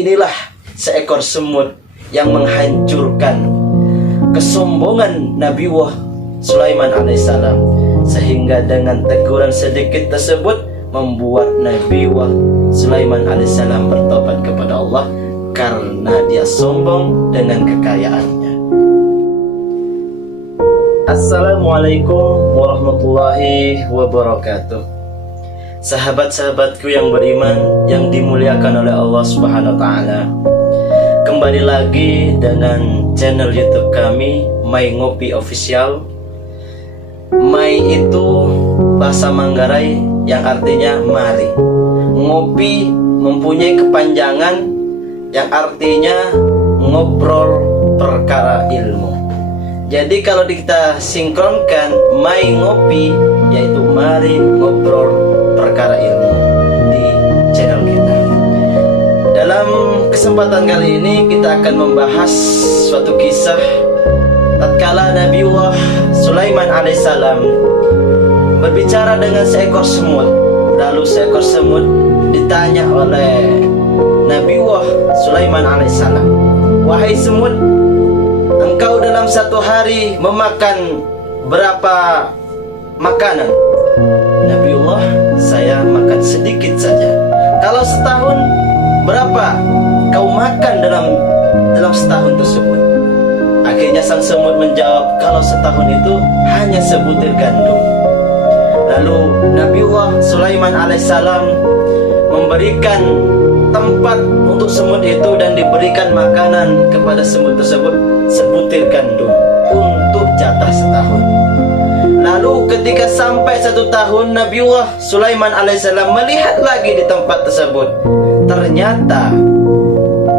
inilah seekor semut yang menghancurkan kesombongan Nabiullah Sulaiman alaihissalam, sehingga dengan teguran sedikit tersebut membuat Nabiullah Sulaiman alaihissalam bertobat kepada Allah karena dia sombong dengan kekayaannya. Assalamualaikum warahmatullahi wabarakatuh. Sahabat-sahabatku yang beriman yang dimuliakan oleh Allah Subhanahu wa taala. Kembali lagi dengan channel YouTube kami, My Ngopi Official. My itu bahasa Manggarai yang artinya mari. Ngopi mempunyai kepanjangan yang artinya ngobrol perkara ilmu. Jadi kalau kita sinkronkan My Ngopi, yaitu mari ngobrol perkara ilmu di channel kita. Dalam kesempatan kali ini kita akan membahas suatu kisah tatkala Nabiullah Sulaiman alaihissalam berbicara dengan seekor semut. Lalu seekor semut ditanya oleh Nabiullah Sulaiman alaihissalam, "Wahai semut, engkau dalam satu hari memakan berapa makanan?" Nabiullah, "Saya makan sedikit saja." "Kalau setahun berapa kau makan dalam setahun tersebut?" Akhirnya sang semut menjawab, "Kalau setahun itu hanya sebutir gandum." Lalu Nabiullah Sulaiman alaihissalam memberikan tempat untuk semut itu dan diberikan makanan kepada semut tersebut sebutir gandum untuk jatah setahun. Lalu ketika sampai 1 tahun, Nabiullah Sulaiman alaihissalam melihat lagi di tempat tersebut. Ternyata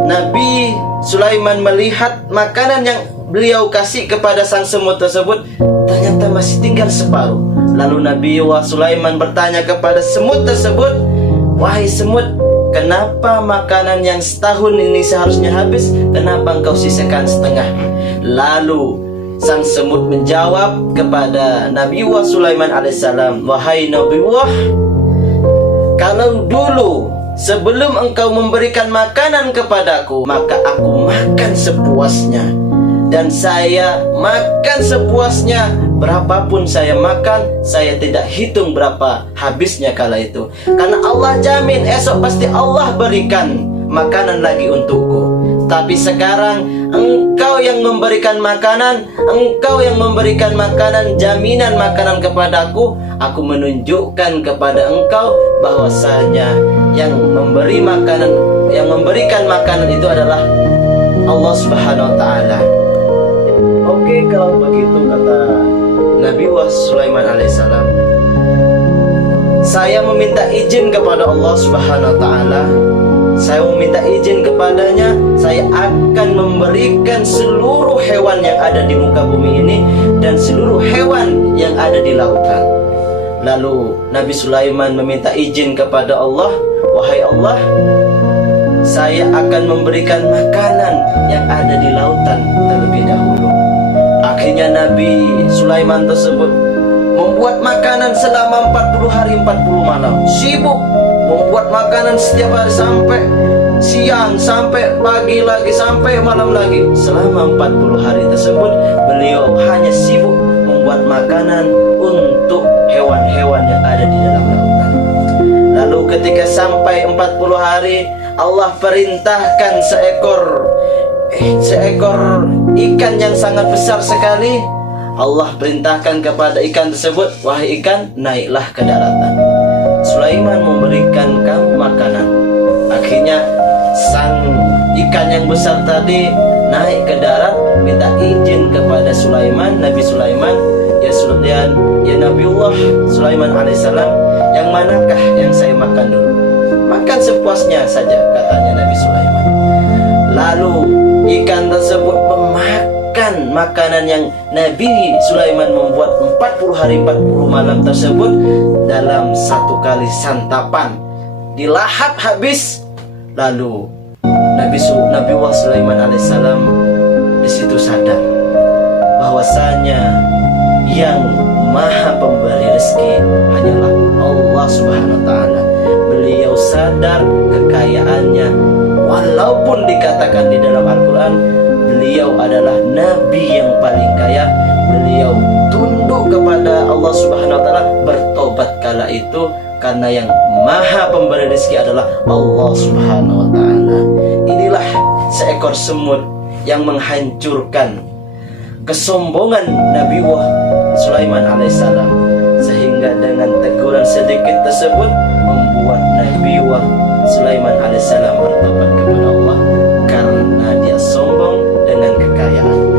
Nabi Sulaiman melihat makanan yang beliau kasih kepada sang semut tersebut ternyata masih tinggal separuh. Lalu Nabiullah Sulaiman bertanya kepada semut tersebut, "Wahai semut, kenapa makanan yang setahun ini seharusnya habis, kenapa engkau sisakan setengah?" Lalu sang semut menjawab kepada Nabiullah Sulaiman alaihissalam, "Wahai Nabiullah, kalau dulu sebelum engkau memberikan makanan kepadaku, maka aku makan sepuasnya. Dan saya makan sepuasnya. Berapapun saya makan, saya tidak hitung berapa habisnya kala itu. Karena Allah jamin esok pasti Allah berikan makanan lagi untukku. Tapi sekarang engkau yang memberikan makanan, engkau yang memberikan makanan, jaminan makanan kepadaku. Aku menunjukkan kepada engkau bahwasanya yang memberi makanan, yang memberikan makanan itu adalah Allah Subhanahu wa taala." Oke, kalau begitu kata Nabiullah Sulaiman alaihissalam, "Saya meminta izin kepada Allah Subhanahu wa taala. Saya meminta izin kepadanya, saya akan memberikan seluruh hewan yang ada di muka bumi ini dan seluruh hewan yang ada di lautan." Lalu Nabi Sulaiman meminta izin kepada Allah, "Wahai Allah, saya akan memberikan makanan yang ada di lautan terlebih dahulu." Akhirnya Nabi Sulaiman tersebut membuat makanan selama 40 hari 40 malam. Sibuk membuat makanan setiap hari sampai siang, sampai pagi lagi, sampai malam lagi. Selama 40 hari tersebut beliau hanya sibuk membuat makanan untuk hewan-hewan yang ada di dalam lautan. Lalu ketika sampai 40 hari, Allah perintahkan seekor ikan yang sangat besar sekali. Allah perintahkan kepada ikan tersebut, "Wahai ikan, naiklah ke daratan. Sulaiman memberikan kamu makanan." Akhirnya sang ikan yang besar tadi naik ke darat, minta izin kepada Sulaiman, Nabi Sulaiman, "Ya Nabiullah Sulaiman alaihissalam, yang manakah yang saya makan dulu?" "Makan sepuasnya saja," katanya Nabi Sulaiman. Lalu ikan tersebut memakan makanan yang Nabi Sulaiman membuat 40 hari 40 malam tersebut dalam satu kali santapan. Dilahap habis. Lalu Nabiullah Sulaiman alaihissalam di situ sadar bahwasanya yang maha pemberi rezeki hanyalah Allah Subhanahu wa taala. Beliau sadar kekayaannya, walaupun walaupun dikatakan di dalam Al-Quran beliau adalah nabi yang paling kaya, beliau tunduk kepada Allah Subhanahu wa taala, bertobat kala itu, karena yang maha pemberi rezeki adalah Allah Subhanahu wa taala. Inilah seekor semut yang menghancurkan kesombongan Nabiullah Sulaiman alaihissalam, sehingga dengan teguran sedikit tersebut membuat Nabiullah Sulaiman alaihissalam bertobat kepada Allah karena dia sombong dengan kekayaan.